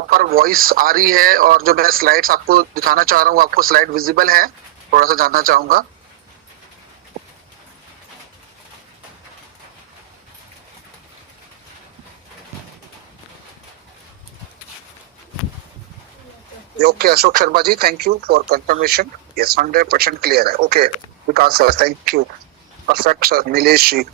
Proper voice आ रही है और जो मैं स्लाइड्स आपको दिखाना चाह रहा हूँ आपको स्लाइड विजिबल है? थोड़ा सा जानना चाहूंगा। Okay Ashok Sharma ji, thank you for confirmation. Yes 100% clear है। Okay Vikas sir, thank you. Perfect sir. Nilesh ji,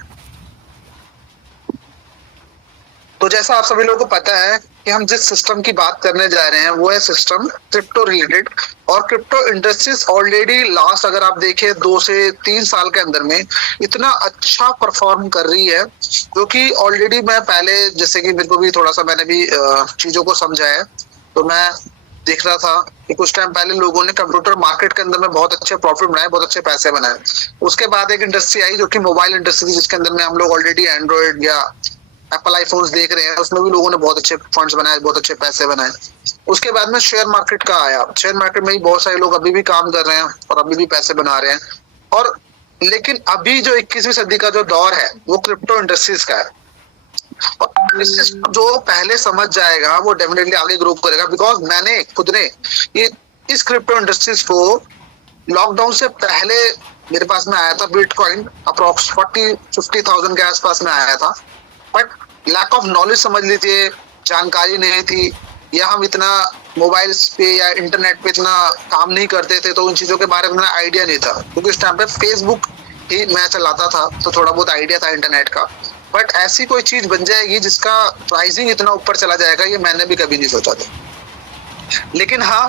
तो जैसा आप सभी लोगों को पता है कि हम जिस सिस्टम की बात करने जा रहे हैं वो है सिस्टम क्रिप्टो रिलेटेड। और क्रिप्टो इंडस्ट्रीज ऑलरेडी लास्ट अगर आप देखें 2 से 3 साल के अंदर में इतना अच्छा परफॉर्म कर रही है, जो कि ऑलरेडी मैं पहले जैसे कि मेरे को भी थोड़ा सा मैंने भी चीजों को समझा है, तो मैं देख रहा था कि कुछ टाइम पहले लोगों ने कंप्यूटर मार्केट के अंदर में बहुत अच्छे प्रॉफिट बनाए, बहुत अच्छे पैसे बनाए। उसके बाद एक इंडस्ट्री आई जो कि मोबाइल इंडस्ट्री, जिसके अंदर में हम लोग ऑलरेडी एंड्रॉइड या एप्पल आईफोन्स देख रहे हैं, उसमें भी लोगों ने बहुत अच्छे फंड्स बनाए, बहुत अच्छे पैसे बनाए। उसके बाद में शेयर मार्केट का आया। शेयर मार्केट में भी बहुत सारे लोग अभी भी काम कर रहे हैं और अभी भी पैसे बना रहे हैं। और लेकिन अभी जो 21वीं सदी का जो दौर है वो क्रिप्टो इंडस्ट्रीज का है। और जो पहले समझ जाएगा वो डेफिनेटली आगे ग्रो करेगा। बिकॉज मैंने खुद ने ये इस क्रिप्टो इंडस्ट्रीज को लॉकडाउन से पहले मेरे पास में आया था बिटकॉइन अप्रोक्स 40-50,000 के आसपास में आया था। बट लैक ऑफ नॉलेज समझ लीजिए, जानकारी नहीं थी, या हम इतना मोबाइल पे या इंटरनेट पे इतना काम नहीं करते थे, तो उन चीजों के बारे में आइडिया नहीं था। क्योंकि उस टाइम पे फेसबुक ही मैं चलाता था, तो थोड़ा बहुत आइडिया था इंटरनेट का। बट ऐसी कोई चीज बन जाएगी जिसका प्राइसिंग इतना ऊपर चला जाएगा, ये मैंने भी कभी नहीं सोचा था। लेकिन हाँ,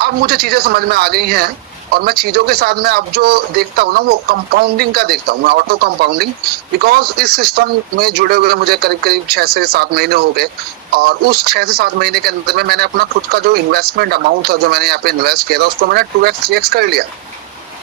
अब मुझे चीजें समझ में आ गई हैं और मैं चीजों के साथ में अब जो देखता हूँ ना वो कंपाउंडिंग का देखता हूँ, मैं ऑटो कंपाउंडिंग। बिकॉज इस सिस्टम में जुड़े हुए मुझे करीब करीब 6 से 7 महीने हो गए। और उस 6 से 7 महीने के अंदर में मैंने अपना खुद का जो इन्वेस्टमेंट अमाउंट था, जो मैंने यहाँ पे इन्वेस्ट किया था, उसको मैंने 2x 3x कर लिया।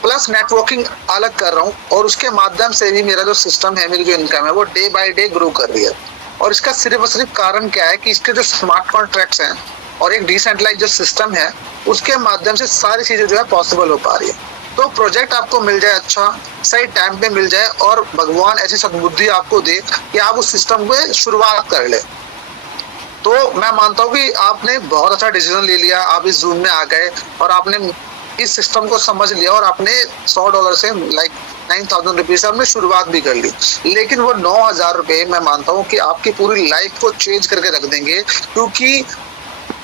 प्लस नेटवर्किंग अलग कर रहा हूँ और उसके माध्यम से भी मेरा जो सिस्टम है, मेरी जो इनकम है वो डे बाय डे ग्रो कर रही है। और इसका सिर्फ और सिर्फ कारण क्या है कि इसके जो स्मार्ट कॉन्ट्रैक्ट्स हैं और एक डिसेंट्रलाइज जो सिस्टम है, उसके माध्यम से सारी चीजें जो है पॉसिबल हो पा रही है। तो प्रोजेक्ट आपको मिल जाए अच्छा, सही टाइम पे मिल जाए और भगवान ऐसी सद्बुद्धि आपको दे कि आप उस सिस्टम को शुरुआत कर ले, तो मैं मानता हूँ कि आपने बहुत अच्छा डिसीजन ले लिया। आप इस जून में आ गए और आपने इस सिस्टम को समझ लिया और आपने $100 से लाइक 9,000 रुपीज से आपने शुरुआत भी कर ली। लेकिन वो 9,000 रुपए मैं मानता हूँ कि आपकी पूरी लाइफ को चेंज करके रख देंगे। क्योंकि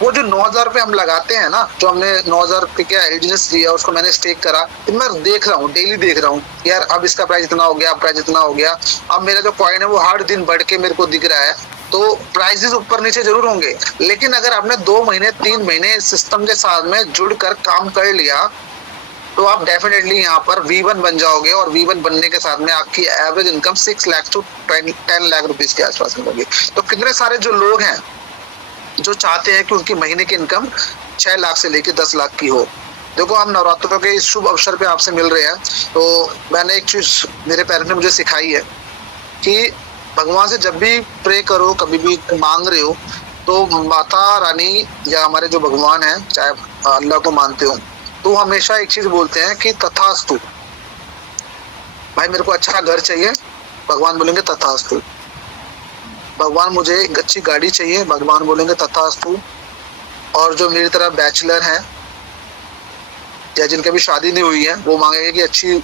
वो जो 9,000 रुपए हम लगाते हैं ना, जो हमने 9,000 रुपए का एलजीएस लिया, उसको मैंने स्टेक करा, तो मैं देख रहा हूँ, डेली देख रहा हूँ यार अब इसका प्राइस इतना हो गया, प्राइस इतना हो गया। अब मेरा जो कॉइन है वो हर दिन बढ़ के मेरे को दिख रहा है। तो प्राइसेस ऊपर नीचे जरूर होंगे, लेकिन अगर आपने 2 महीने 3 महीने सिस्टम के साथ में जुड़कर काम कर लिया, तो आप डेफिनेटली यहाँ पर V1 बन जाओगे। और V1 बनने के साथ में आपकी average income 6 lakh to 10 lakh rupees के आसपास में होगी। तो कितने सारे जो लोग हैं जो चाहते हैं कि उनकी महीने की इनकम 6 लाख से लेके 10 लाख की हो। देखो, हम नवरात्रों के इस शुभ अवसर पे आपसे मिल रहे हैं, तो मैंने एक चीज मेरे पेरेंट्स ने मुझे सिखाई है कि भगवान से जब भी प्रे करो, कभी भी मांग रहे हो, तो माता रानी या हमारे जो भगवान है, चाहे अल्लाह को मानते हो, तो हमेशा एक चीज बोलते हैं कि तथास्तु। भाई मेरे को अच्छा घर चाहिए, भगवान बोलेंगे तथास्तु। भगवान मुझे एक अच्छी गाड़ी चाहिए, भगवान बोलेंगे तथास्तु। और जो मेरी तरह बैचलर हैं या जिनकी भी शादी नहीं हुई है, वो मांगेंगे कि अच्छी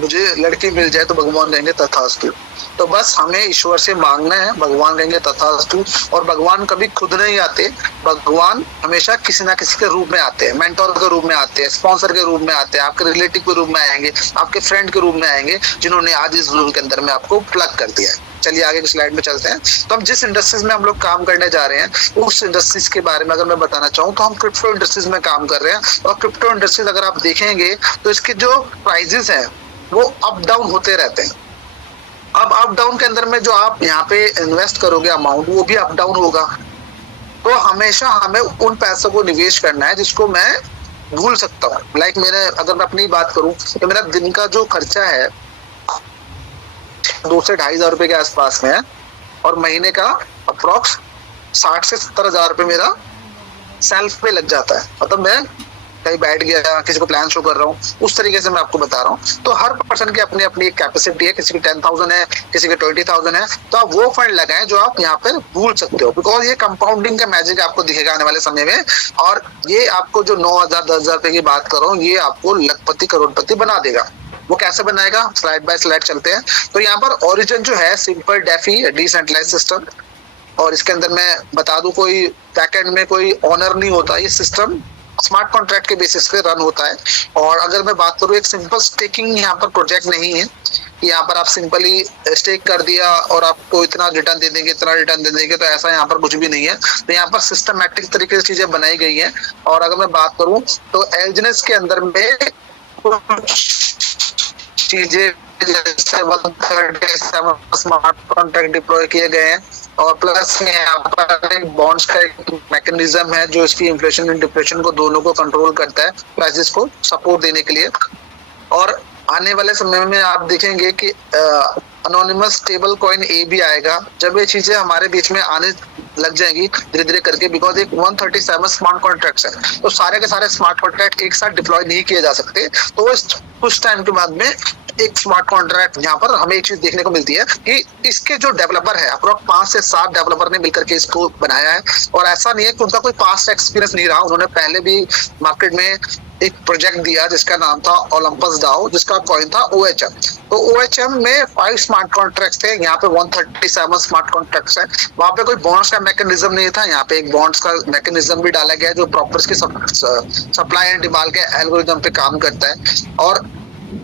मुझे लड़की मिल जाए, तो भगवान कहेंगे तथास्तु। तो बस हमें ईश्वर से मांगना है, भगवान कहेंगे तथास्तु। और भगवान कभी खुद नहीं आते, भगवान हमेशा किसी ना किसी के रूप में आते हैं, मेंटोर के रूप में आते हैं, स्पॉन्सर के रूप में आते हैं, आपके रिलेटिव के रूप में आएंगे, आपके फ्रेंड के रूप में आएंगे, जिन्होंने आज इस जून के अंदर में आपको प्लग कर दिया है। चलिए आगे की स्लाइड में चलते हैं। तो हम जिस इंडस्ट्रीज में हम लोग काम करने जा रहे हैं, उस इंडस्ट्रीज के बारे में अगर मैं बताना चाहूँ, तो हम क्रिप्टो इंडस्ट्रीज में काम कर रहे हैं। और क्रिप्टो इंडस्ट्रीज अगर आप देखेंगे तो इसके जो प्राइजेस हैं वो अप डाउन होते रहते हैं। अब अप डाउन के अंदर में जो आप यहाँ पे इन्वेस्ट करोगे अमाउंट, वो भी अप डाउन होगा। तो हमेशा हमें उन पैसों को निवेश करना है जिसको मैं भूल सकता हूँ। लाइक मेरे, अगर मैं अपनी बात करूँ तो मेरा दिन का जो खर्चा है 2 से 2,500 रुपए के आसपास में है, और महीने का अप्रोक्स 60 से 70 हजार रुपए मेरा सेल्फ पे लग जाता है। मतलब मैं कहीं बैठ गया, किसी को प्लान शो कर रहा हूँ, उस तरीके से मैं आपको बता रहा हूँ। तो हर पर्सन की अपनी अपनी एक कैपेसिटी है, किसी की 10,000 है, किसी की 20,000 है, तो आप वो फंड लगाएं जो आप यहाँ पर भूल सकते हो, बिकॉज ये कंपाउंडिंग का मैजिक आपको दिखेगा आने वाले समय में। और ये आपको जो 9,000 10,000 रुपए की बात कर रहा हूँ, ये आपको लखपति करोड़पति बना देगा। वो कैसे बनाएगा, स्लाइड बाय स्लाइड चलते हैं। तो यहाँ पर ओरिजिन जो है सिंपल डेफी डिसेंट्रलाइज सिस्टम, और इसके अंदर मैं बता दूं कोई बैकएंड में कोई ऑनर नहीं होता, ये सिस्टम स्मार्ट कॉन्ट्रैक्ट के बेसिस पे रन होता है। और अगर मैं बात करूं, एक सिंपल स्टेकिंग यहाँ पर प्रोजेक्ट नहीं है। यहाँ पर आप सिंपली स्टेक कर दिया और आपको इतना रिटर्न दे देंगे, इतना रिटर्न दे देंगे, तो ऐसा यहाँ पर कुछ भी नहीं है। तो यहाँ पर सिस्टमैटिक तरीके से चीजें बनाई गई हैं। और अगर मैं बात करूं तो एलजीनेस के अंदर में चीजें जैसे 137 स्मार्ट कॉन्ट्रैक्ट डिप्लॉय किए गए हैं, और प्लस यहाँ पर एक बॉन्ड्स का एक मैकेनिज्म है जो इसकी इन्फ्लेशन एंड डिप्रेशन को दोनों को कंट्रोल करता है, प्राइसेस को सपोर्ट देने के लिए। और आने वाले समय में आप देखेंगे कि अनोनिमस स्टेबल कॉइन ए भी आएगा। जब ये चीजें हमारे बीच में आने लग जाएंगी धीरे धीरे करके, बिकॉज एक 137 स्मार्ट कॉन्ट्रैक्ट्स है, तो सारे के सारे स्मार्ट कॉन्ट्रैक्ट एक साथ डिप्लॉय नहीं किए जा सकते। तो इस कुछ टाइम के बाद में एक स्मार्ट कॉन्ट्रैक्ट यहाँ पर हमें एक चीज देखने को मिलती है कि इसके जो डेवलपर है, अप्रोक्स 5 से 7 डेवलपर ने मिलकर के इसको बनाया है। और ऐसा नहीं है कि उनका कोई पास्ट एक्सपीरियंस नहीं रहा, उन्होंने पहले भी मार्केट में एक प्रोजेक्ट दिया जिसका नाम था ओलंपस डाओ, जिसका कॉइन था OHM। तो OHM में 5 स्मार्ट कॉन्ट्रैक्ट्स थे, यहाँ पे 137 स्मार्ट कॉन्ट्रैक्ट्स है। वहां पे कोई बॉन्ड्स का मैकेनिज्म नहीं था, यहाँ पे एक बॉन्ड्स का मैकेनिज्म भी डाला गया जो प्रॉपर की सप्लाई एंड डिमांड के एल्गोरिथम पे काम करता है। और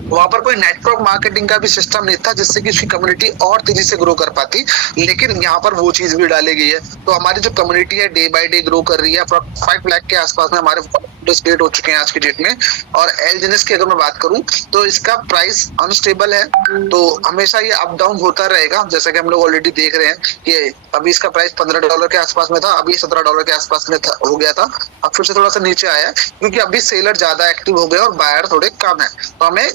वहां पर कोई नेटवर्क मार्केटिंग का भी सिस्टम नहीं था जिससे कि उसकी कम्युनिटी और तेजी से ग्रो कर पाती, लेकिन यहाँ पर वो चीज भी डाली गई है। तो हमारी जो कम्युनिटी है डे बाय डे ग्रो कर रही है। 5 लाख के आसपास में हमारे क्रिएट हो चुके हैं आज की डेट में। और एलजीनेस की अगर मैं बात करूं तो इसका प्राइस अनस्टेबल है, तो हमेशा ये अप डाउन होता रहेगा। जैसा कि हम लोग ऑलरेडी देख रहे हैं कि अभी इसका प्राइस $15 के आसपास में था, अभी $17 के आसपास में हो गया था, अब फिर से थोड़ा सा नीचे आया है क्योंकि अभी सेलर ज्यादा एक्टिव हो गए और बायर थोड़े कम है। तो हमें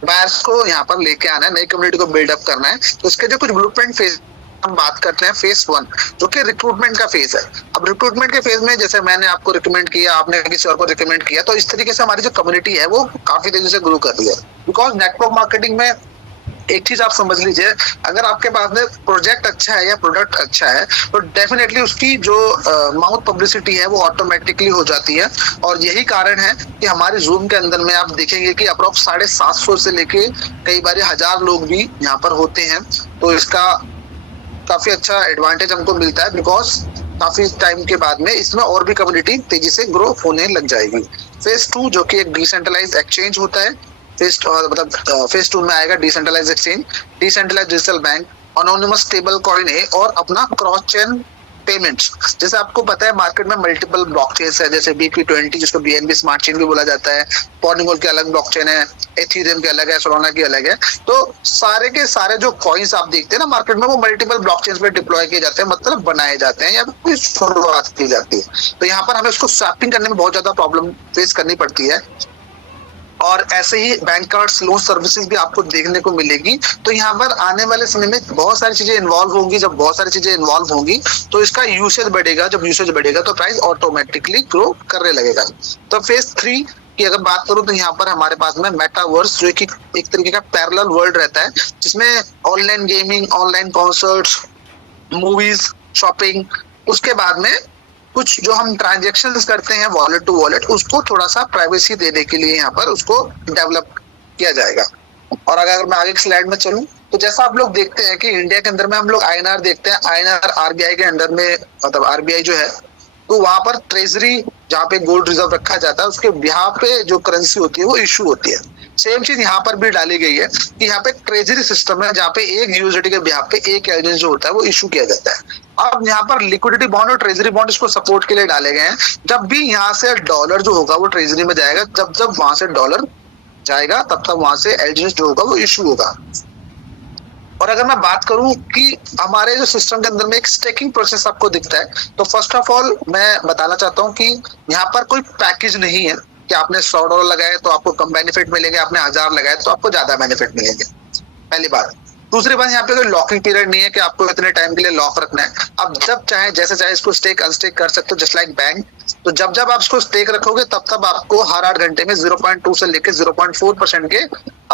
बायर्स को यहाँ पर लेके आना है, नई कम्युनिटी को बिल्डअप करना है। तो इसके जो कुछ ब्लूप्रिंट फेज हम बात करते हैं, फेज 1 जो कि रिक्रूटमेंट का फेज है। अब रिक्रूटमेंट के फेज में जैसे मैंने आपको रिकमेंड किया, आपने किसी और को रिकमेंड किया, तो इस तरीके से हमारी जो कम्युनिटी है वो काफी तेजी से ग्रो कर रही है। बिकॉज नेटवर्क मार्केटिंग में एक चीज आप समझ लीजिए, अगर आपके पास में प्रोजेक्ट अच्छा है या प्रोडक्ट अच्छा है तो डेफिनेटली उसकी जो माउथ पब्लिसिटी है वो ऑटोमेटिकली हो जाती है। और यही कारण है कि हमारे जूम के अंदर में आप देखेंगे कि अप्रोक्स 750 से लेके कई बार 1000 लोग भी यहाँ पर होते हैं। तो इसका काफी अच्छा एडवांटेज हमको मिलता है, बिकॉज काफी टाइम के बाद में इसमें और भी कम्युनिटी तेजी से ग्रो होने लग जाएगी। फेज 2 जो कि एक डिसेंट्रलाइज एक्सचेंज होता है, फेज 2 में आएगा decentralise exchange, decentralise digital bank, anonymous stable coin है और अपना क्रॉस चेन पेमेंट्स। जैसे आपको पता है मार्केट में मल्टीपल ब्लॉकचेन्स है, जैसे BP20 जिसको BNB स्मार्ट चेन भी बोला जाता है, पॉलीमोल की अलग ब्लॉकचेन है, एथेरियम की अलग है, सोलाना की अलग है। तो सारे के सारे जो कॉइन्स आप देखते हैं ना मार्केट में, वो मल्टीपल ब्लॉकचेन्स पे डिप्लॉय किए जाते हैं, मतलब बनाए जाते हैं या कोई शुरुआत की जाती है। तो यहाँ पर हमें उसको स्वैपिंग करने में बहुत ज्यादा प्रॉब्लम फेस करनी पड़ती है। और ऐसे ही बैंक कार्ड्स, लोन सर्विसेज भी आपको देखने को मिलेगी। तो यहाँ पर आने वाले समय में बहुत सारी चीजें इन्वॉल्व होंगी। जब बहुत सारी चीजें इन्वॉल्व होंगी तो इसका यूसेज बढ़ेगा, जब यूसेज बढ़ेगा तो प्राइस ऑटोमेटिकली ग्रो करने लगेगा। तो फेज 3 की अगर बात करूं तो यहाँ पर हमारे पास में मेटावर्स जो कि एक तरीके का पैरेलल वर्ल्ड रहता है, जिसमें online gaming, online concerts, movies, shopping, उसके बाद में कुछ जो हम ट्रांजेक्शन्स करते हैं वॉलेट टू वॉलेट, उसको थोड़ा सा प्राइवेसी देने के लिए यहाँ पर उसको डेवलप किया जाएगा। और अगर मैं आगे की स्लाइड में चलूं तो जैसा आप लोग देखते हैं कि इंडिया के अंदर में हम लोग INR देखते हैं, INR RBI के अंडर में, मतलब RBI जो है, तो वहां पर ट्रेजरी जहाँ पे गोल्ड रिजर्व रखा जाता है उसके यहाँ पे जो करेंसी होती है वो इशू होती है। सेम चीज यहाँ पर भी डाली गई है कि यहाँ पे ट्रेजरी सिस्टम है जहाँ पे एक यूएसडी के बिहाफ पे एक एजेंट जो होता है वो इशू किया जाता है। अब यहाँ पर लिक्विडिटी बॉन्ड और ट्रेजरी बॉन्ड इसको सपोर्ट के लिए डाले गए हैं। जब भी यहाँ से डॉलर जो होगा वो ट्रेजरी में जाएगा, जब वहां से डॉलर जाएगा तब वहां से एजेंट जो होगा वो इशू होगा। और अगर मैं बात करूं कि हमारे जो सिस्टम के अंदर में एक स्टेकिंग प्रोसेस आपको दिखता है, तो फर्स्ट ऑफ ऑल मैं बताना चाहता हूं कि यहाँ पर कोई पैकेज नहीं है कि आपने $100 लगाए तो आपको कम बेनिफिट मिलेंगे, आपने 1000 लगाए तो आपको ज्यादा बेनिफिट मिलेंगे, पहली बात। दूसरी बात, यहाँ पे कोई लॉकिंग पीरियड नहीं है कि आपको इतने टाइम के लिए लॉक रखना है। आप जब चाहे जैसे चाहे इसको स्टेक अनस्टेक कर सकते हो, जस्ट लाइक बैंक। तो जब जब आप इसको स्टेक रखोगे तब तब आपको हर 8 घंटे में 0.2 से लेके 0.4% के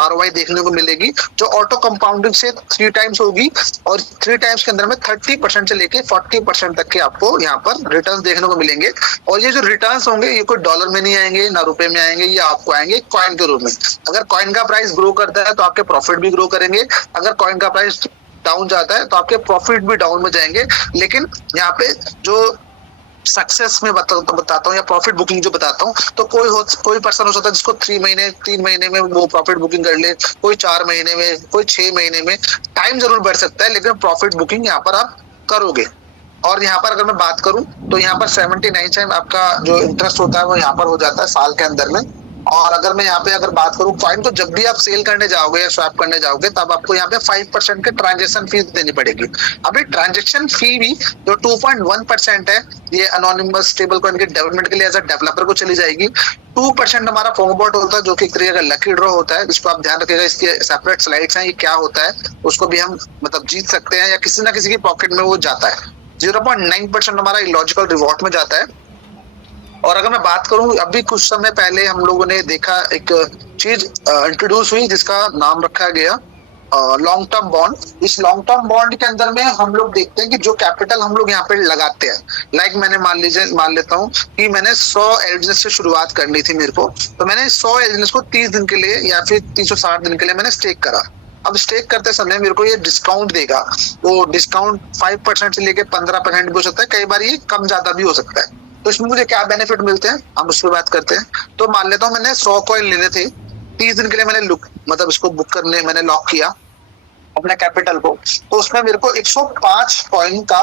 ROI देखने को मिलेगी, जो ऑटो कंपाउंडिंग से 3 टाइम्स होगी, और 3 टाइम्स के अंदर में 30% से लेके 40% तक के आपको यहाँ पर रिटर्न देखने को मिलेंगे। और ये जो रिटर्न होंगे ये कोई डॉलर में नहीं आएंगे ना रुपए में आएंगे, ये आपको आएंगे कॉइन के रूप में। अगर कॉइन का प्राइस ग्रो करता है तो आपके प्रॉफिट भी ग्रो करेंगे, अगर कॉइन का प्राइस डाउन जाता है तो आपके प्रॉफिट भी डाउन में जाएंगे। लेकिन यहाँ पे जो सक्सेस में बताता हूँ या प्रॉफिट बुकिंग जो बताता हूँ, तो कोई पर्सन हो सकता है जिसको 3 महीने में वो प्रॉफिट बुकिंग कर ले, कोई 4 महीने में, कोई 6 महीने में। टाइम जरूर बढ़ सकता है लेकिन प्रॉफिट बुकिंग यहाँ पर आप करोगे। और यहाँ पर अगर मैं बात करूं तो यहाँ पर 79 टाइम आपका जो इंटरेस्ट होता है वो यहाँ पर हो जाता है साल के अंदर में। और अगर मैं यहाँ पे अगर बात करूं कॉइन को जब भी आप सेल करने जाओगे या स्वैप करने जाओगे तब आपको यहाँ पे 5% के ट्रांजेक्शन फीस देनी पड़ेगी। अभी ट्रांजेक्शन फी भी जो 2.1% है ये अनोनिमस स्टेबल कॉइन के डेवलपमेंट के लिए एज अ डेवलपर को चली जाएगी। 2% हमारा फोमोबॉट होता है जो कि क्रिएट लकी ड्रॉ होता है, जिसको आप ध्यान रखिएगा, इसके सेपरेट स्लाइड्स हैं, ये क्या होता है उसको भी हम मतलब जीत सकते हैं या किसी ना किसी की पॉकेट में वो जाता है। 0.9% हमारा इलॉजिकल रिवॉर्ड में जाता है। और अगर मैं बात करूं अभी कुछ समय पहले हम लोगों ने देखा एक चीज इंट्रोड्यूस हुई जिसका नाम रखा गया लॉन्ग टर्म बॉन्ड। इस लॉन्ग टर्म बॉन्ड के अंदर में हम लोग देखते हैं कि जो कैपिटल हम लोग यहाँ पे लगाते हैं, लाइक मैंने मान लेता हूँ कि मैंने 100 एलजीएस से शुरुआत करनी थी मेरे को, तो मैंने 100 एलजीएस को 30 दिन के लिए या फिर 360 दिन के लिए मैंने स्टेक करा। अब स्टेक करते समय मेरे को ये डिस्काउंट देगा, वो डिस्काउंट 5% से लेके 15% भी हो सकता है, कई बार ये कम ज्यादा भी हो सकता है। तो इसमें मुझे क्या बेनिफिट मिलते हैं हम उस पर बात करते हैं। तो मान लेता हूँ मैंने 100 कॉइन लेने थे, 30 दिन के लिए मैंने मतलब इसको बुक करने मैंने लॉक किया अपने कैपिटल को, तो उसमें मेरे को 105 कॉइन का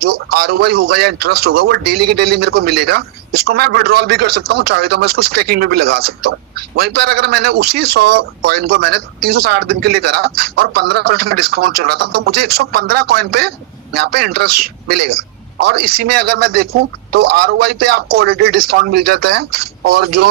जो ROI होगा या इंटरेस्ट होगा वो डेली के डेली मेरे को मिलेगा। इसको मैं विड्रॉल भी कर सकता हूँ, चाहे तो मैं इसको स्टेकिंग में भी लगा सकता हूँ। वहीं पर अगर मैंने उसी 100 कॉइन को मैंने 360 दिन के लिए करा और 15% का डिस्काउंट चल रहा था, तो मुझे 115 कॉइन पे यहाँ पे इंटरेस्ट मिलेगा। और इसी में अगर मैं देखूं तो ROI पे आपको ऑलरेडी डिस्काउंट मिल जाता है, और जो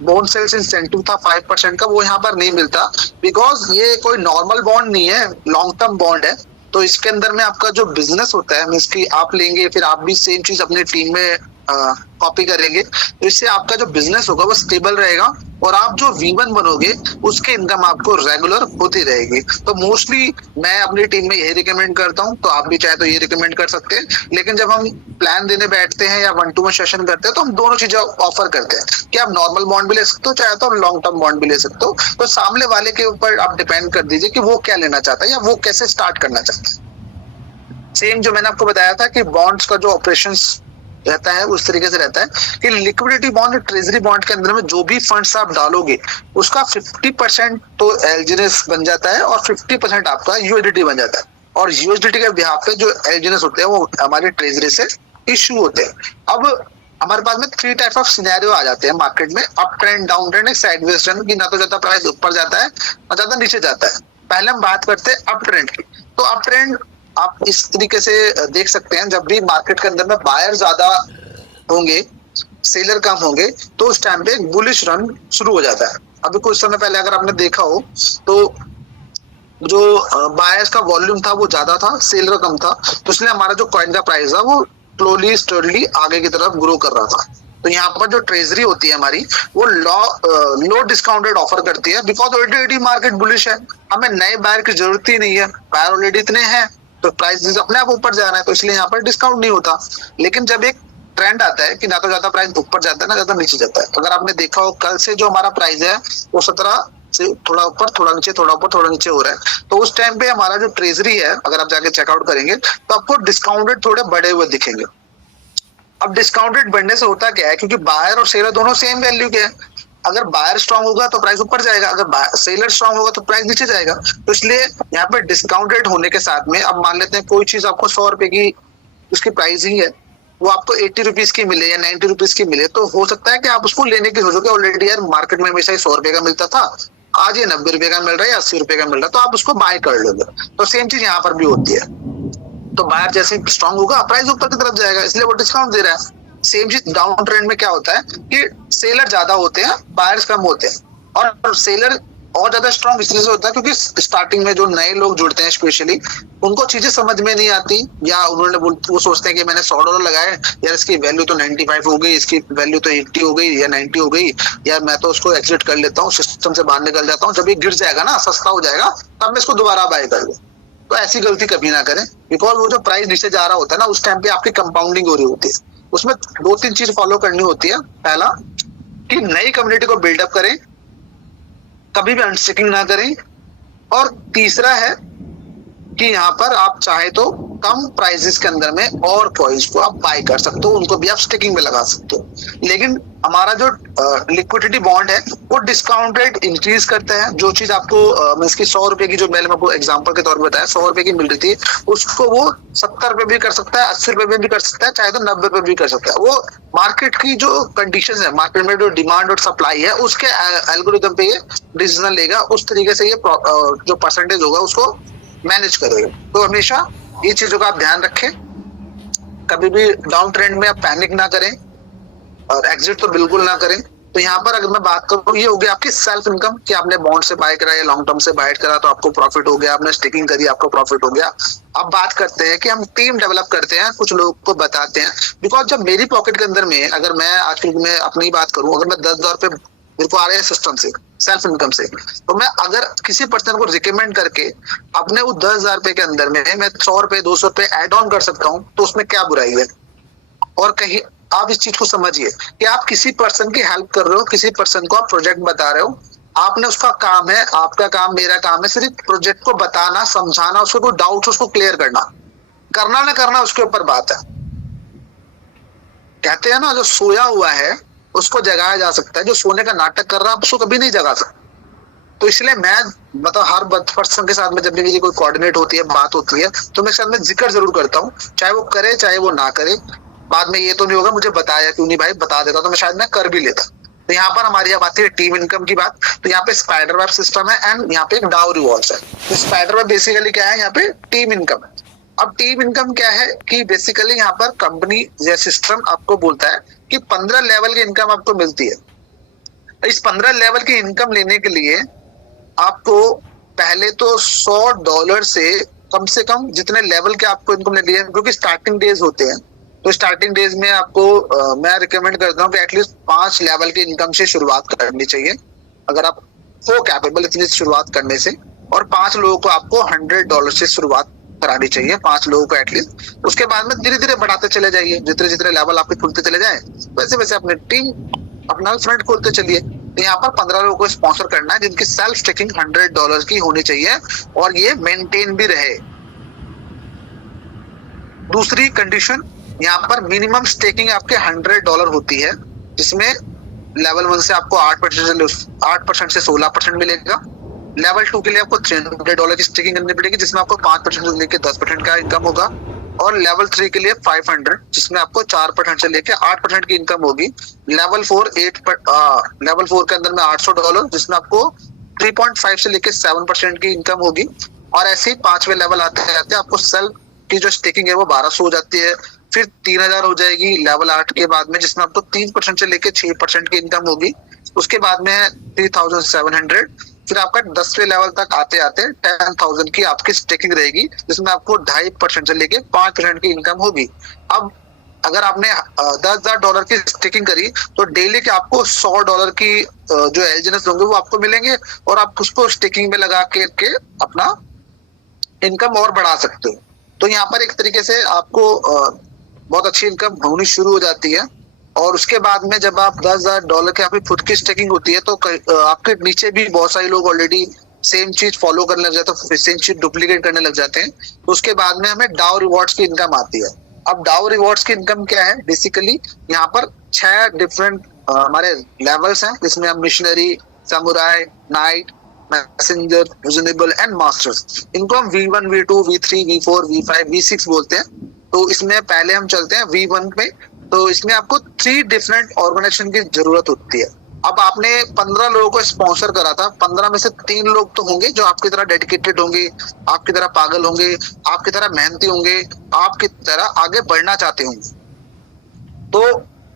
बॉन्ड सेल्स इंसेंटिव था 5% का वो यहाँ पर नहीं मिलता, बिकॉज ये कोई नॉर्मल बॉन्ड नहीं है, लॉन्ग टर्म बॉन्ड है। तो इसके अंदर में आपका जो बिजनेस होता है मींस कि आप लेंगे फिर आप भी सेम चीज अपनी टीम में कॉपी करेंगे, तो इससे आपका जो बिजनेस होगा वो स्टेबल रहेगा और आप जो V1 बनोगे उसके इनकम आपको रेगुलर होती रहेगी। तो मोस्टली मैं अपनी टीम में यही रिकमेंड करता हूँ, तो आप भी चाहे तो ये रिकमेंड कर सकते हैं। लेकिन जब हम प्लान देने बैठते हैं या 1-2 में सेशन करते हैं तो हम दोनों चीजें ऑफर करते हैं कि आप नॉर्मल बॉन्ड भी ले सकते हो, चाहे तो लॉन्ग टर्म बॉन्ड भी ले सकते हो। तो सामने वाले के ऊपर आप डिपेंड कर दीजिए कि वो क्या लेना चाहता है या वो कैसे स्टार्ट करना चाहता है। सेम जो मैंने आपको बताया था कि बॉन्ड्स का जो ऑपरेशंस रहता है उस तरीके से रहता है कि लिक्विडिटी बॉन्ड, ट्रेजरी बॉन्ड के अंदर में जो भी फंड्स आप डालोगे उसका 50% तो एलजीएस बन जाता है और 50% आपका यूएसडीटी बन जाता है। और यूएसडीटी के बिहाफ पे जो एलजीएस होते हैं वो हमारे ट्रेजरी से इश्यू होते हैं। अब हमारे पास में 3 टाइप ऑफ सिनेरियो आ जाते हैं मार्केट में, up trend, down trend, sideways trend, कि ना तो ज्यादा प्राइस ऊपर जाता है ना ज्यादा नीचे जाता है। पहले हम बात करते हैं अप ट्रेंड की। तो अप ट्रेंड आप इस तरीके से देख सकते हैं, जब भी मार्केट के अंदर में बायर ज्यादा होंगे, सेलर कम होंगे, तो उस टाइम पे एक बुलिश रन शुरू हो जाता है। अभी कुछ समय पहले अगर आपने देखा हो तो जो बायर्स का वॉल्यूम था वो ज्यादा था, सेलर कम था, तो इसलिए हमारा जो कॉइन का प्राइस था वो स्लोली स्टडली आगे की तरफ ग्रो कर रहा था। तो यहाँ पर जो ट्रेजरी होती है हमारी वो लो डिस्काउंटेड ऑफर करती है, बिकॉज ऑलरेडी मार्केट बुलिश है, हमें नए बायर की जरूरत ही नहीं है, बायर ऑलरेडी इतने हैं, तो प्राइस अपने आप ऊपर जा रहा है, तो इसलिए यहाँ पर डिस्काउंट नहीं होता। लेकिन जब एक ट्रेंड आता है कि ना तो ज्यादा प्राइस ऊपर जाता है ना ज्यादा नीचे जाता है, अगर आपने देखा हो कल से जो हमारा प्राइस है वो 17 से थोड़ा ऊपर थोड़ा नीचे, थोड़ा ऊपर थोड़ा नीचे हो रहा है, तो उस टाइम पे हमारा जो ट्रेजरी है अगर आप जाके चेकआउट करेंगे तो आपको डिस्काउंटेड थोड़े बड़े हुए दिखेंगे। अब डिस्काउंटेड बढ़ने से होता क्या है, क्योंकि बायर और सेलर दोनों सेम वैल्यू के हैं, अगर बायर स्ट्रांग होगा तो प्राइस ऊपर जाएगा, अगर सेलर स्ट्रांग होगा तो प्राइस नीचे जाएगा। तो इसलिए यहाँ पे डिस्काउंटेड होने के साथ में अब मान लेते हैं कोई चीज आपको 100 रुपए की उसकी प्राइसिंग है, वो आपको 80 रुपीज की मिले या 90 रुपीज की मिले, तो हो सकता है कि आप उसको लेने की सोचोगे, ऑलरेडी यार मार्केट में हमेशा 100 रुपए का मिलता था, आज ये 90 रुपए का मिल रहा है या 80 रुपए का मिल रहा है, तो आप उसको बाय कर लोगे। तो सेम चीज यहाँ पर भी होती है, तो बायर जैसे स्ट्रांग होगा प्राइस ऊपर की तरफ जाएगा, इसलिए वो डिस्काउंट दे रहा है। सेम चीज डाउन ट्रेंड में क्या होता है कि सेलर ज्यादा होते हैं, बायर्स कम होते हैं, और सेलर और ज्यादा स्ट्रॉन्ग इसलिए से होता है क्योंकि स्टार्टिंग में जो नए लोग जुड़ते हैं स्पेशली, उनको चीजें समझ में नहीं आती, या वो सोचते हैं कि मैंने $100 लगाए यार, इसकी वैल्यू तो 95 हो गई, इसकी वैल्यू तो 80 हो गई या 90 हो गई, यार मैं तो उसको एग्जिट कर लेता हूँ, सिस्टम से बाहर निकल जाता हूँ, जब ये गिर जाएगा ना, सस्ता हो जाएगा, तब मैं इसको दोबारा बाय कर लूँ। तो ऐसी गलती कभी ना करें, बिकॉज वो जो प्राइस नीचे जा रहा होता है ना, उस टाइम पे आपकी कंपाउंडिंग हो रही होती है। उसमें 2-3 चीज फॉलो करनी होती है। पहला, कि नई कम्युनिटी को बिल्डअप करें, कभी भी अनस्टिकिंग ना करें। और तीसरा है कि यहाँ पर आप चाहे तो कम प्राइसेस के अंदर में और कॉइन्स को आप बाय कर सकते हो, उनको भी आप स्टिकिंग में लगा सकते हो। लेकिन हमारा जो लिक्विडिटी बॉन्ड है वो डिस्काउंट रेट इंक्रीज करता है। जो चीज आपको इसकी 100 रुपए की, जो मैंने आपको एग्जांपल के तौर पर बताया 100 रुपए की मिल रही थी, उसको वो 70 रुपए भी कर सकता है, 80 रुपए में भी कर सकता है, चाहे तो 90 रुपए भी कर सकता है। वो मार्केट की जो कंडीशन है, मार्केट में जो डिमांड और सप्लाई है, उसके एल्गोरिथम पे ये डिसीजन लेगा, उस तरीके से ये जो परसेंटेज होगा उसको मैनेज करेगा। तो हमेशा ये चीजों का आप ध्यान रखें, कभी भी डाउन ट्रेंड में आप पैनिक ना करें और एग्जिट तो बिल्कुल ना करें। तो यहाँ पर अगर मैं बात करूँ, ये हो गया आपकी सेल्फ इनकम, कि आपने बॉन्ड से बाय करा या लॉन्ग टर्म से बाय करा तो आपको प्रॉफिट हो गया, आपने स्टिकिंग करी आपको प्रॉफिट हो गया। अब बात करते हैं कि हम टीम डेवलप करते हैं, कुछ लोगों को बताते हैं। बिकॉज जब मेरी पॉकेट के अंदर में, अगर मैं आजकल में अपनी बात करूं, अगर मैं 10,000 रुपए मेरे को आ रहे हैं सिस्टम से, सेल्फ इनकम से, तो मैं अगर किसी पर्सन को रिकमेंड करके अपने वो 10,000 रुपए के अंदर में मैं 100 रुपए 200 रुपए एड ऑन कर सकता हूँ, तो उसमें क्या बुराई है। और कहीं आप इस चीज को समझिए कि आप किसी पर्सन की हेल्प कर रहे हो, किसी पर्सन को आप प्रोजेक्ट बता रहे हो, आपने उसका काम है, आपका काम, मेरा काम है सिर्फ प्रोजेक्ट को बताना, समझाना, उसको कोई डाउट उसको क्लियर करना, करना ना करना उसके ऊपर बात है। कहते हैं ना, जो सोया हुआ है उसको जगाया जा सकता है, जो सोने का नाटक कर रहा है उसको कभी नहीं जगा सकता। तो इसलिए मैं मतलब हर पर्सन के साथ में जब भी मेरी कोई कोऑर्डिनेट होती है, बात होती है, तो मैं साथ में जिक्र जरूर करता हूँ, चाहे वो करे चाहे वो ना करे। बाद में ये तो नहीं होगा मुझे बताया क्यों नहीं भाई, बता देता तो मैं शायद मैं कर भी लेता। तो यहाँ पर हमारी अब आती है टीम इनकम की बात। तो यहाँ पे स्पाइडर वेब सिस्टम है एंड यहाँ पे एक डाउ रिवॉर्ड्स है। तो स्पाइडर वेब बेसिकली क्या है, यहाँ पे टीम इनकम है। अब टीम इनकम क्या है कि बेसिकली यहाँ पर कंपनी या सिस्टम आपको बोलता है कि 15 लेवल की इनकम आपको मिलती है। इस 15 लेवल की इनकम लेने के लिए आपको पहले तो $100 से कम जितने लेवल के आपको इनकम लेनी है, क्योंकि स्टार्टिंग डेज होते हैं, तो स्टार्टिंग डेज में आपको मैं रिकमेंड करता हूँ कि एटलीस्ट 5 लेवल की इनकम से शुरुआत करनी चाहिए, अगर आप हो कैपेबल इतनी शुरुआत करने से। और 5 लोगों को आपको $100 से शुरुआत करानी चाहिए, 5 लोगों को एटलीस्ट। उसके बाद में धीरे धीरे बढ़ाते चले जाइए, जितने जितने लेवल आपके खुलते चले जाए, वैसे वैसे अपने टीम अपना फ्रेंड खोलते चलिए। तो यहाँ पर 15 लोगों को स्पॉन्सर करना है, जिनकी सेल्फ स्टेकिंग $100 की होनी चाहिए और ये मेंटेन भी रहे। दूसरी कंडीशन, यहाँ पर मिनिमम स्टेकिंग आपके $100 होती है, जिसमें लेवल 1 से आपको 8% से 16% मिलेगा। लेवल 2 के लिए आपको $300 की स्टेकिंग करनी पड़ेगी, जिसमें आपको 5% से लेकर 10% का इनकम होगा। और लेवल 3 के लिए 500, जिसमें आपको 4% से लेकर 8% की इनकम होगी। लेवल 4 के अंदर में $800, जिसमें आपको 3.5 से लेकर 7% की इनकम होगी। और ऐसे ही 5वें लेवल आते आते आपको सेल्फ की जो स्टेकिंग है वो 1200 हो जाती है, फिर 3000 हो जाएगी लेवल 8 के बाद में, जिसमें आपको 3% से लेकर 6% की इनकम होगी। उसके बाद में 3700, फिर आपका 10वें लेवल तक आते आते 10,000 की आपकी स्टेकिंग रहेगी, जिसमें आपको 2.5% से लेके 5% की इनकम होगी। अब अगर आपने $10,000 की स्टेकिंग करी तो डेली के आपको $100 की जो एलजीएस होंगे वो आपको मिलेंगे, और आप उसको स्टेकिंग में लगा के अपना इनकम और बढ़ा सकते हो। तो यहाँ पर एक तरीके से आपको बहुत अच्छी इनकम होनी शुरू हो जाती है। और उसके बाद में जब आप $10,000 की आपकी खुद की स्टेकिंग होती है, तो आपके नीचे भी बहुत सारे लोग ऑलरेडी सेम चीज फॉलो करने लग जाते हैं, सेम चीज डुप्लीकेट करने लग जाते हैं। तो उसके बाद में हमें डाउ रिवॉर्ड्स की इनकम आती है। अब डाउ रिवॉर्ड्स की इनकम क्या है, बेसिकली यहाँ पर 6 डिफरेंट हमारे लेवल्स हैं, जिसमें हम missionary, samurai, night, messenger, reasonable and masters, इनको हम V1, V2, V3, V4, V5, V6 बोलते हैं। तो इसमें पहले हम चलते हैं V1 में। तो इसमें आपको 3 डिफरेंट ऑर्गेनाइजेशन की जरूरत होती है। अब आपने 15 लोगों को स्पॉन्सर करा था, 15 में से 3 लोग तो होंगे जो आपकी तरह डेडिकेटेड होंगे, आपकी तरह पागल होंगे, आपकी तरह मेहनती होंगे, आपकी तरह आगे बढ़ना चाहते होंगे। तो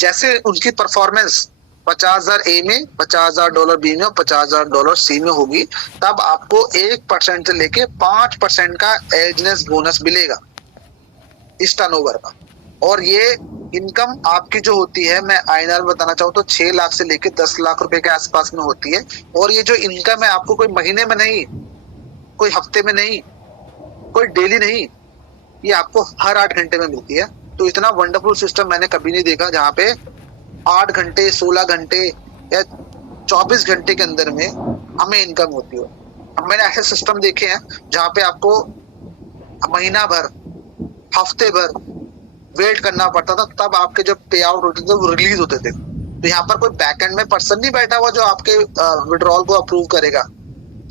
जैसे उनकी परफॉर्मेंस 50,000 ए में, $50,000 बी में और $50,000 सी में होगी, तब आपको 1% से लेके 5% का एजनेस बोनस मिलेगा इस टर्नओवर का। और ये इनकम आपकी जो होती है, मैं आईएनआर बताना चाहूँ तो 6 लाख से लेके 10 लाख रुपए के आसपास में होती है। और ये जो इनकम है आपको कोई महीने में नहीं, कोई हफ्ते में नहीं, कोई डेली नहीं, ये आपको हर 8 घंटे में मिलती है। तो इतना वंडरफुल सिस्टम मैंने कभी नहीं देखा जहाँ पे 8 घंटे, 16 घंटे या 24 घंटे के अंदर में हमें इनकम होती हो। अब मैंने ऐसे सिस्टम देखे हैं जहाँ पे आपको महीना भर, हफ्ते भर वेट करना पड़ता था, तब आपके जो पे आउट होते थे वो रिलीज होते थे। तो यहाँ पर कोई बैकएंड में पर्सन नहीं बैठा हुआ जो आपके विड्रॉल को अप्रूव करेगा।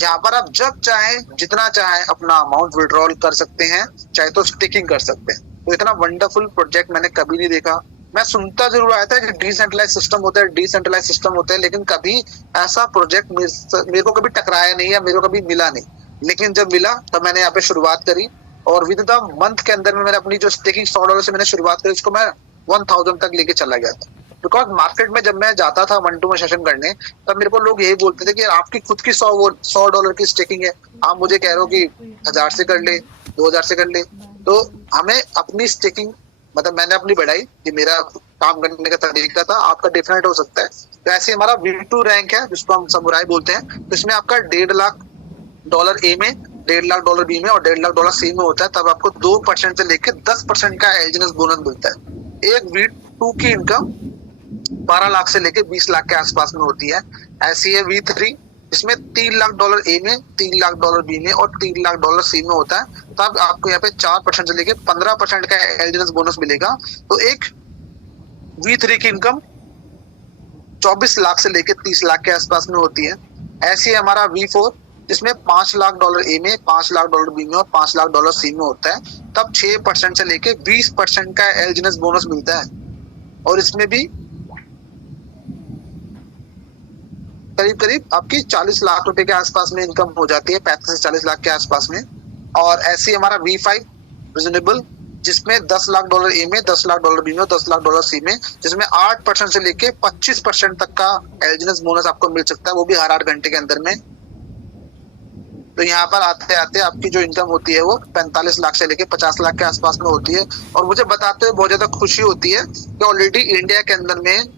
यहाँ पर आप जब चाहे, जितना चाहे अपना अमाउंट विड्रॉल कर सकते हैं, चाहे तो स्टेकिंग कर सकते हैं। तो इतना वंडरफुल प्रोजेक्ट मैंने कभी नहीं देखा। मैं सुनता जरूर आया था कि डिसेंट्रलाइज सिस्टम होता है, डिसेंट्रलाइज सिस्टम होता है, लेकिन कभी ऐसा प्रोजेक्ट मेरे को कभी टकराया नहीं है, मेरे को कभी मिला नहीं। लेकिन जब मिला तब मैंने यहाँ पे शुरुआत करी और विद द मंथ के अंदर में मैंने अपनी जो स्टेकिंग $100 से मैंने शुरुआत करी, उसको मैं 1000 तक लेके चला गया था। बिकॉज मार्केट में जब मैं जाता था 1-2 में सेशन करने, तब मेरे को लोग यही बोलते थे कि आपकी खुद की $100 की स्टेकिंग है, आप मुझे कह रहे हो कि 1000 से कर ले, 2000 से कर ले। तो हमें अपनी स्टेकिंग, मतलब मैंने अपनी बढ़ाई कि मेरा काम करने का तरीका था, आपका डिफरेंट हो सकता है। तो ऐसे हमारा V2 रैंक है जिसको हम समुराई बोलते हैं। तो इसमें आपका $1.5 लाख ए में, $1.5 लाख बी में और $1.5 लाख सी में होता है। तब आपको 2% से लेकर 10% का एलिजिबल बोनस मिलता है। एक V2 की इनकम 12 लाख से लेके 20 लाख के आसपास में होती है। ऐसी है V3, इसमें $3 लाख ए में, $3 लाख बी में और $3 लाख सी में होता है। तब आपको यहाँ पे 4% से लेके 15% का एलिजिबल बोनस मिलेगा। तो एक V3 की इनकम 24 लाख से लेके 30 लाख के आसपास में होती है। ऐसी है हमारा V4, जिसमें $5 लाख ए में, $5 लाख बी में और $5 लाख सी में होता है। तब 6% से लेके 20% का एलिजिबल बोनस मिलता है। और इसमें भी करीब आपकी 40 लाख रुपए के आसपास में इनकम हो जाती है, 35 से 40 लाख के आसपास में। और ऐसी हमारा V5 रीजनेबल, जिसमें $10 लाख ए में, $10 लाख बी में और $10 लाख सी में, जिसमें 8% से लेके 25% तक का एलिजिबल बोनस आपको मिल सकता है, वो भी हर 8 घंटे के अंदर में। तो यहाँ पर आते आते आपकी जो इनकम होती है वो 45 लाख से लेके 50 लाख के आसपास में होती है। और मुझे बताते हुए बहुत ज्यादा खुशी होती है कि ऑलरेडी इंडिया के अंदर में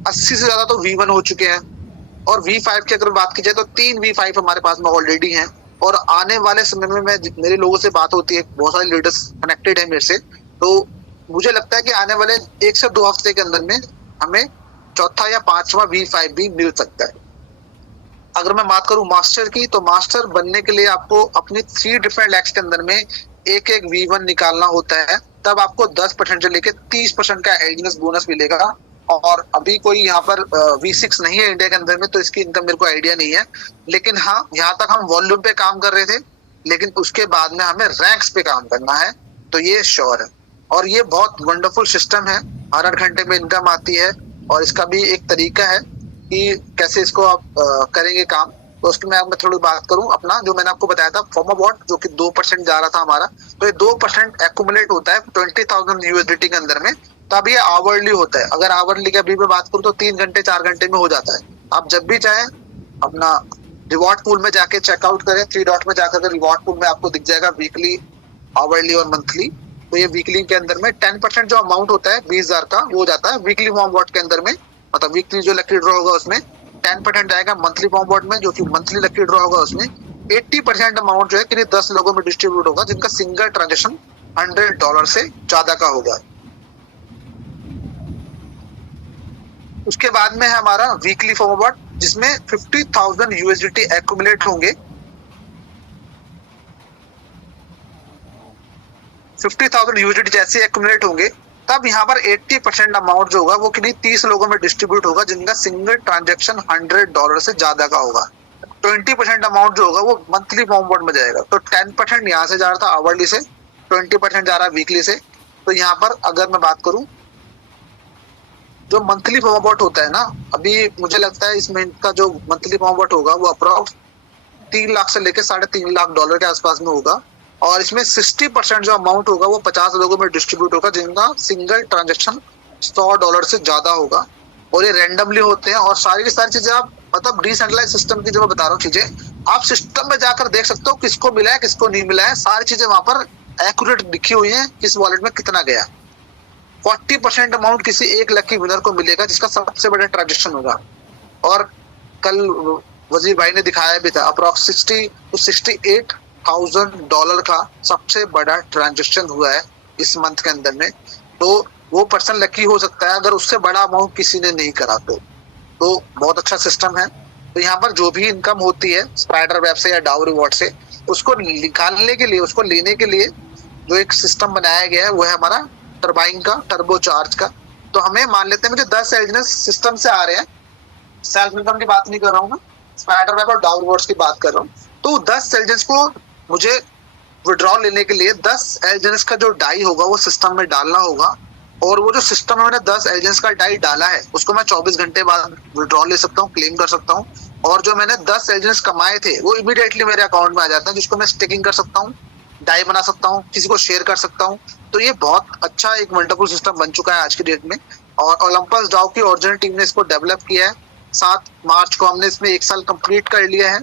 80 से ज्यादा तो V1 हो चुके हैं। और V5 की अगर बात की जाए तो 3 V5 हमारे पास में ऑलरेडी हैं। और आने वाले समय में मेरे लोगों से बात होती है, बहुत सारे लीडर्स कनेक्टेड है मेरे से, तो मुझे लगता है कि आने वाले 1 से 2 हफ्ते के अंदर में हमें चौथा या 5वां V5 भी मिल सकता है। अगर मैं बात करूं मास्टर की, तो मास्टर बनने के लिए आपको अपनी 3 डिफरेंट लैक्स के अंदर में एक V1 निकालना होता है। तब आपको 10% से लेके 30% का एलिजिबल बोनस मिलेगा। और अभी कोई यहाँ पर V6 नहीं है इंडिया के अंदर में, तो इसकी इनकम मेरे को आइडिया नहीं है। लेकिन हाँ, यहाँ तक हम वॉल्यूम पे काम कर रहे थे, लेकिन उसके बाद में हमें रैंक्स पे काम करना है, तो ये श्योर है। और ये बहुत वंडरफुल सिस्टम है, हर 8 घंटे में इनकम आती है। और इसका भी एक तरीका है कि कैसे इसको आप करेंगे काम। तो उसकी मैं थोड़ी बात करूं, अपना जो मैंने आपको बताया था फॉर्माबॉट, जो कि 2% जा रहा था हमारा, तो ये 2% एक्यूमुलेट होता है 20,000 USDT के अंदर में। तब ये आवरली होता है। अगर आवरली की अभी मैं बात करूं तो 3 घंटे 4 घंटे में हो जाता है। आप जब भी चाहे अपना रिवॉर्ड पूल में जाके चेकआउट करें, 3 डॉट में जाकर रिवॉर्ड पूल में आपको दिख जाएगा वीकली, आवरली और मंथली। तो ये वीकली के अंदर में 10% जो अमाउंट होता है 20,000 का, वो जाता है वीकली फॉर्माबॉट के अंदर में। मतलब वीकली जो लकी ड्रॉ होगा उसमें 10% जाएगा मंथली फॉर्माबॉट में, जो कि मंथली लकी ड्रॉ होगा उसमें 80% अमाउंट जो है कि 10 लोगों में डिस्ट्रीब्यूट होगा, जिनका सिंगल ट्रांजेक्शन $100 से ज्यादा का होगा। उसके बाद में है हमारा वीकली फॉर्माबॉट, जिसमें 50,000 USDT एक्यूमुलेट होंगे। 50,000 USDT जैसे एक्यूमुलेट होंगे, तब यहाँ पर 80% अमाउंट जो होगा वो किन्हीं 30 लोगों में डिस्ट्रीब्यूट होगा, जिनका सिंगल ट्रांजेक्शन $100 से ज्यादा का होगा। 20% अमाउंट जो होगा वो मंथली फॉर्माबॉट में जाएगा। तो 10% यहाँ से जा रहा था आवरली से, 20% जा रहा है वीकली से। तो यहाँ पर अगर मैं बात करूं, जो मंथली फॉर्माबॉट होता है ना, अभी मुझे लगता है इसमें का जो मंथली फॉर्माबॉट होगा वो अप्रॉक्स 3 लाख से लेकर $3.5 लाख के आसपास में होगा। और इसमें 60% जो अमाउंट होगा वो 50 लोगों में डिस्ट्रीब्यूट होगा, जिनका सिंगल ट्रांजेक्शन $100 से ज्यादा होगा। और ये रैंडमली होते हैं, और सारी की सारी चीजें आप मतलब डिसेंट्रलाइज सिस्टम की जो मैं बता रहा हूँ चीजें, आप सिस्टम में जाकर देख सकते हो किसको मिला है किसको नहीं मिला है, सारी चीजें वहां पर एक्यूरेट लिखी हुई है, किस वॉलेट में कितना गया। 40% अमाउंट किसी एक लकी विनर को मिलेगा जिसका सबसे बड़ा ट्रांजेक्शन होगा। और कल वजीर भाई ने दिखाया भी था, अप्रॉक्स 60 to 68,000 डॉलर का सबसे बड़ा ट्रांजेक्शन हुआ है इस मंथ के अंदर में। तो वो पर्सन लकी हो सकता है अगर उससे बड़ा अमाउंट किसी ने नहीं करा तो बहुत अच्छा सिस्टम है। तो यहाँ पर जो भी इनकम होती है स्पाइडर वेब से या डाउ रिवॉर्ड से, उसको निकालने के लिए, उसको लेने के लिए जो एक सिस्टम बनाया गया है वो है हमारा टर्बाइन का, टर्बो चार्ज का। तो हमें मान लेते हैं मुझे 10 एल्जनेस सिस्टम से आ रहे हैं, सेल्फ इनकम की बात नहीं कर रहा हूँ मैं, स्पाइडर वेब और डाउ रिवॉर्ड्स की बात कर रहा हूँ। तो 10 एल्जनेस को मुझे विड्रॉल लेने के लिए 10 एल्जनेस का जो डाई होगा वो सिस्टम में डालना होगा, और वो जो सिस्टम में मैंने 10 एल्जनेस का डाई डाला है उसको मैं 24 घंटे बाद विड्रॉल ले सकता हूँ, क्लेम कर सकता हूँ। और जो मैंने 10 एल्जनेस कमाए थे वो इमीडिएटली मेरे अकाउंट में आ जाते हैं, जिसको मैं स्टेकिंग कर सकता हूँ, डाई बना सकता हूँ, किसी को शेयर कर सकता हूँ। तो ये बहुत अच्छा एक मल्टीपल सिस्टम बन चुका है आज की डेट में, और ओलंपस डाउ की ओरिजिनल टीम ने इसको डेवलप किया है। 7 मार्च को हमने इसमें 1 साल कंप्लीट कर लिया है,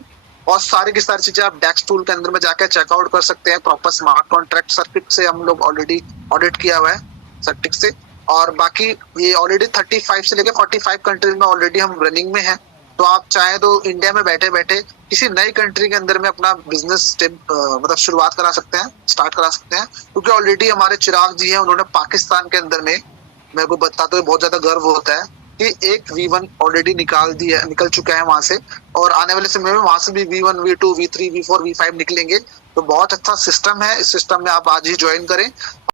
और सारी की सारी चीजें आप डेक्स टूल के अंदर में जाकर चेकआउट कर सकते हैं। प्रॉपर स्मार्ट कॉन्ट्रैक्ट सर्किट से हम लोग ऑलरेडी ऑडिट किया हुआ है सर्किट से, और बाकी ये ऑलरेडी 35 से लेकर 45 कंट्रीज में ऑलरेडी हम रनिंग में हैं। तो आप चाहें तो इंडिया में बैठे बैठे किसी नई कंट्री के अंदर में अपना बिजनेस मतलब शुरुआत करा सकते हैं, स्टार्ट करा सकते हैं, क्योंकि ऑलरेडी हमारे चिराग जी हैं, उन्होंने पाकिस्तान के अंदर में, मेरे को बताते हुए बहुत ज्यादा गर्व होता है कि एक V1 ऑलरेडी निकल चुका है वहां से, और आने वाले समय में वहां से भी V1, V2, V3, V4, V5 निकलेंगे। तो बहुत अच्छा सिस्टम है, इस सिस्टम में आप आज ही ज्वाइन करें।